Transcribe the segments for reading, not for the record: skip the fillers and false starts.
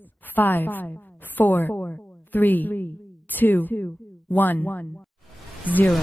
5, 4, 3, 2, 1, 0.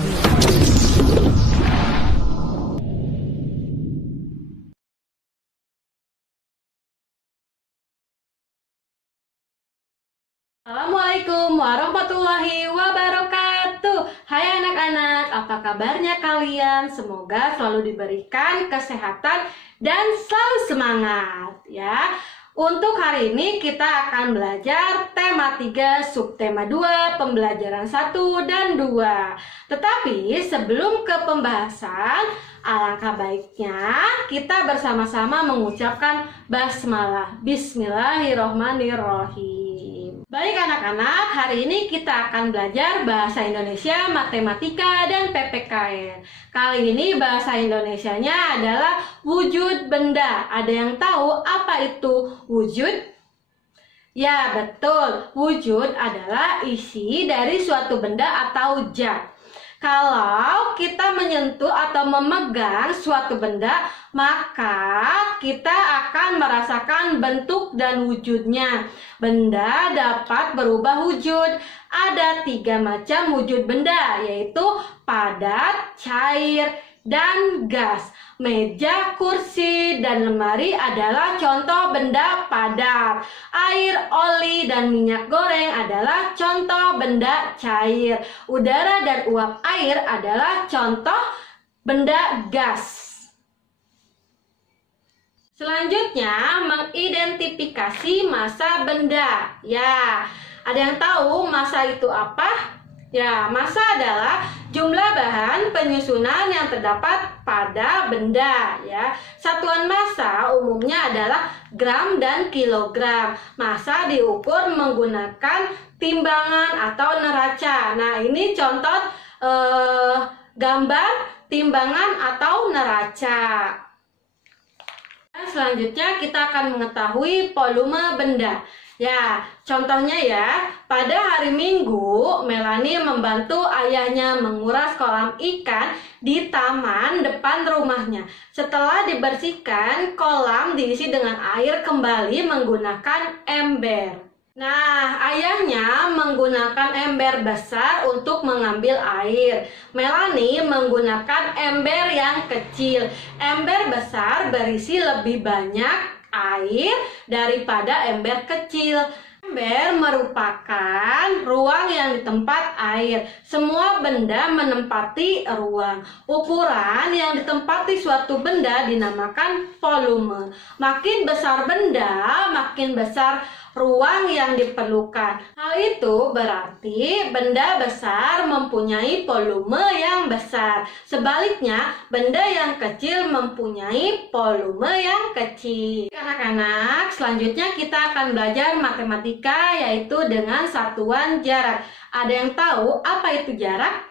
Assalamualaikum warahmatullahi wabarakatuh. Hai anak-anak, apa kabarnya kalian? Semoga selalu diberikan kesehatan dan selalu semangat ya. Untuk hari ini kita akan belajar tema 3, subtema 2, pembelajaran 1 dan 2. Tetapi sebelum ke pembahasan, alangkah baiknya kita bersama-sama mengucapkan basmalah. Bismillahirrohmanirrohim. Baik anak-anak, hari ini kita akan belajar bahasa Indonesia, matematika, dan PPKN. Kali ini bahasa Indonesianya adalah wujud benda. Ada yang tahu apa itu wujud? Ya, betul. Wujud adalah isi dari suatu benda atau zat. Kalau kita menyentuh atau memegang suatu benda, maka kita akan merasakan bentuk dan wujudnya. Benda dapat berubah wujud. Ada 3 macam wujud benda, yaitu padat, cair, dan gas. Meja, kursi, dan lemari adalah contoh benda padat. Air, oli, dan minyak goreng adalah contoh benda cair. Udara dan uap air adalah contoh benda gas. Selanjutnya, mengidentifikasi massa benda. Ya, ada yang tahu massa itu apa? Ya, massa adalah jumlah bahan penyusunan yang terdapat pada benda ya. Satuan massa umumnya adalah gram dan kilogram. Massa diukur menggunakan timbangan atau neraca. Nah, ini contoh gambar timbangan atau neraca. Selanjutnya kita akan mengetahui volume benda. Ya, contohnya ya, pada hari Minggu, Melani membantu ayahnya menguras kolam ikan di taman depan rumahnya. Setelah dibersihkan, kolam diisi dengan air kembali menggunakan ember. Nah, ayahnya menggunakan ember besar untuk mengambil air. Melani menggunakan ember yang kecil. Ember besar berisi lebih banyak air daripada ember kecil. Ember merupakan ruang yang ditempat air. Semua benda menempati ruang. Ukuran yang ditempati suatu benda dinamakan volume. Makin besar benda, makin besar ruang yang diperlukan. Hal itu berarti benda besar mempunyai volume yang besar. Sebaliknya, benda yang kecil mempunyai volume yang kecil. Anak-anak, selanjutnya kita akan belajar matematika, yaitu dengan satuan jarak. Ada yang tahu apa itu jarak?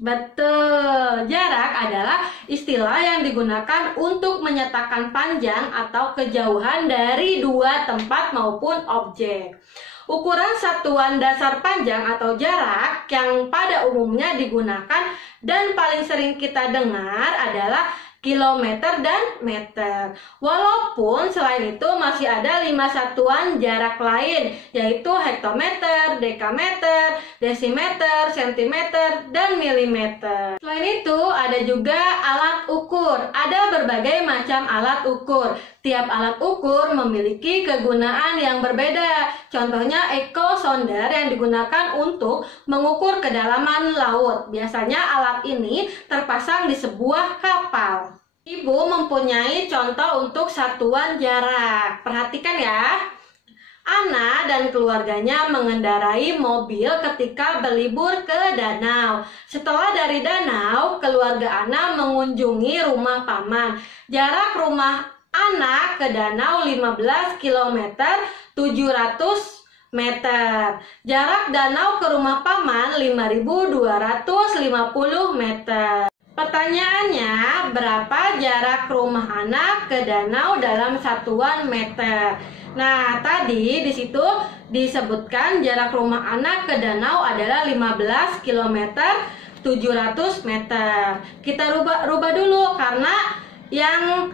Betul, jarak adalah istilah yang digunakan untuk menyatakan panjang atau kejauhan dari dua tempat maupun objek. Ukuran satuan dasar panjang atau jarak yang pada umumnya digunakan dan paling sering kita dengar adalah kilometer dan meter. Walaupun selain itu masih ada 5 satuan jarak lain, yaitu hektometer, dekameter, desimeter, sentimeter, dan milimeter. Selain itu ada juga alat ukur. Ada berbagai macam alat ukur. Tiap alat ukur memiliki kegunaan yang berbeda. Contohnya echosonder yang digunakan untuk mengukur kedalaman laut. Biasanya alat ini terpasang di sebuah kapal. Ibu mempunyai contoh untuk satuan jarak. Perhatikan ya. Ana dan keluarganya mengendarai mobil ketika berlibur ke danau. Setelah dari danau, keluarga Ana mengunjungi rumah paman. Jarak rumah Ana ke danau 15 km 700 meter. Jarak danau ke rumah paman 5.250 meter. Pertanyaannya, berapa jarak rumah anak ke danau dalam satuan meter? Nah, tadi di situ disebutkan jarak rumah anak ke danau adalah 15 km 700 meter. Kita rubah dulu karena yang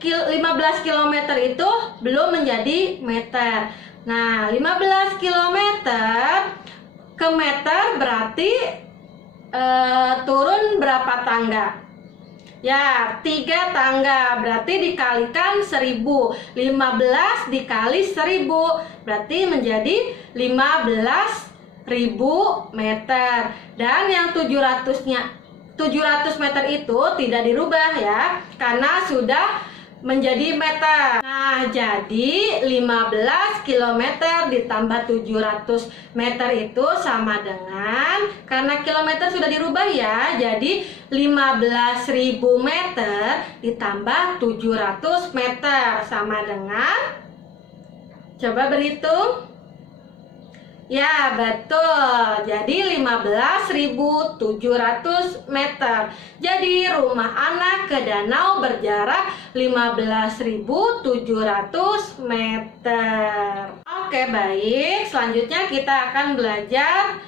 15 km itu belum menjadi meter. Nah, 15 km ke meter berarti turun berapa tangga? Ya, 3 tangga, berarti dikalikan 1000. 15 dikali 1000 berarti menjadi 15.000 meter. Dan yang 700 meter itu tidak dirubah ya, karena sudah menjadi meter. Nah, jadi 15 km ditambah 700 meter itu sama dengan, karena kilometer sudah dirubah ya, jadi 15.000 meter ditambah 700 meter sama dengan, coba berhitung. Ya, betul. Jadi 15.700 meter. Jadi rumah Ana ke danau berjarak 15.700 meter. Oke, baik. Selanjutnya kita akan belajar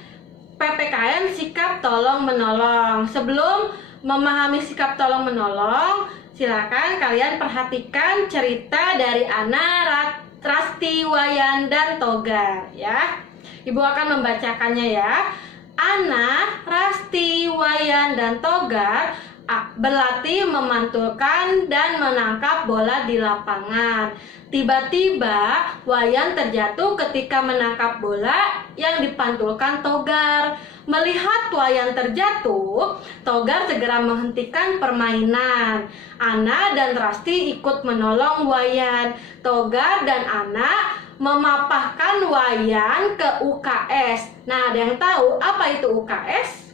PPKN sikap tolong menolong. Sebelum memahami sikap tolong menolong, silakan kalian perhatikan cerita dari Ana, Rasti, Wayan, dan Togar ya. Ibu akan membacakannya ya. Ana, Rasti, Wayan, dan Togar berlatih memantulkan dan menangkap bola di lapangan. Tiba-tiba Wayan terjatuh ketika menangkap bola yang dipantulkan Togar. Melihat Wayan terjatuh, Togar segera menghentikan permainan. Ana dan Rasti ikut menolong Wayan. Togar dan Ana memapahkan Wayan ke UKS. Nah, ada yang tahu apa itu UKS?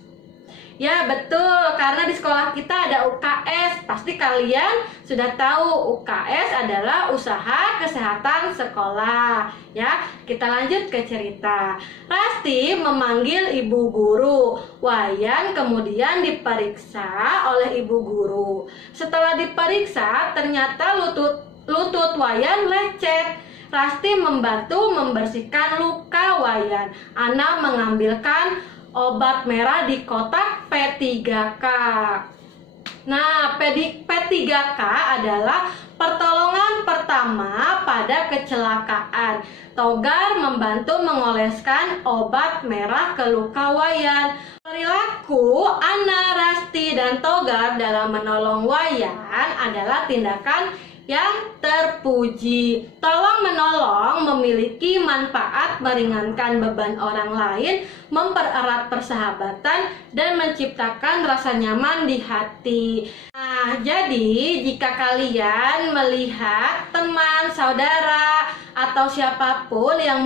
Ya, betul, karena di sekolah kita ada UKS. Pasti kalian sudah tahu UKS adalah usaha kesehatan sekolah. Ya, kita lanjut ke cerita. Rasti memanggil ibu guru. Wayan kemudian diperiksa oleh ibu guru. Setelah diperiksa, ternyata lutut Wayan lecet. Rasti membantu membersihkan luka Wayan. Ana mengambilkan obat merah di kotak P3K. Nah, P3K adalah pertolongan pertama pada kecelakaan. Togar membantu mengoleskan obat merah ke luka Wayan. Perilaku Ana, Rasti, dan Togar dalam menolong Wayan adalah tindakan yang terpuji. Tolong menolong memiliki manfaat meringankan beban orang lain, mempererat persahabatan, dan menciptakan rasa nyaman di hati. Nah, jadi jika kalian melihat teman, saudara, atau siapapun yang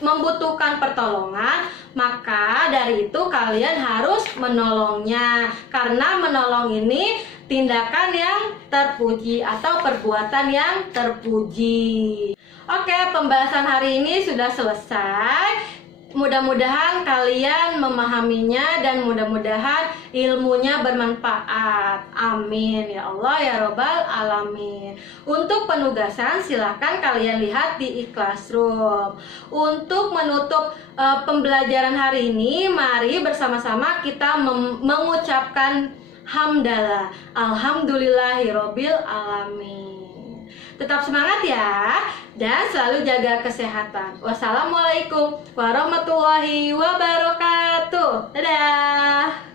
membutuhkan pertolongan, maka dari itu kalian harus menolongnya. Karena menolong ini tindakan yang terpuji atau perbuatan yang terpuji. Oke, pembahasan hari ini sudah selesai. Mudah-mudahan kalian memahaminya dan mudah-mudahan ilmunya bermanfaat. Amin ya Allah ya Robbal Alamin. Untuk penugasan silahkan kalian lihat di e-classroom. Untuk menutup pembelajaran hari ini, mari bersama-sama kita mengucapkan hamdalah. Alhamdulillahirabbil alamin. Tetap semangat ya, dan selalu jaga kesehatan. Wassalamualaikum warahmatullahi wabarakatuh. Dadah.